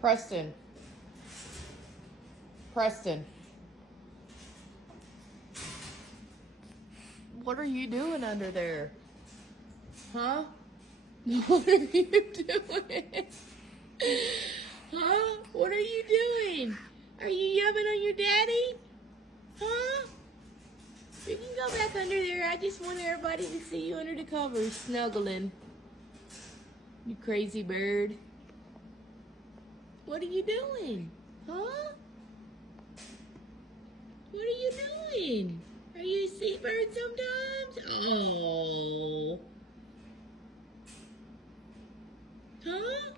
Preston. Preston. What are you doing under there? Huh? What are you doing? Huh? What are you doing? Are you yubbing on your daddy? Huh? You can go back under there. I just want everybody to see you under the covers, snuggling. You crazy bird. What are you doing? Huh? What are you doing? Are you a seabird sometimes? Oh. Huh?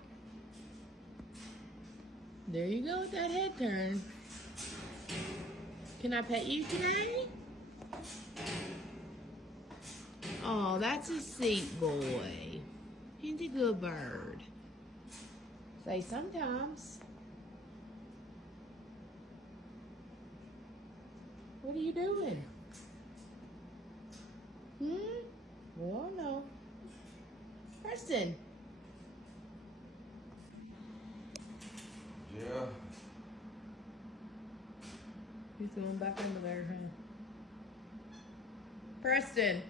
There you go with that head turn. Can I pet you today? Oh, that's a sweet boy. He's a good bird. Say sometimes. What are you doing? Well, no. Preston. Yeah. He's going back under there, huh? Preston.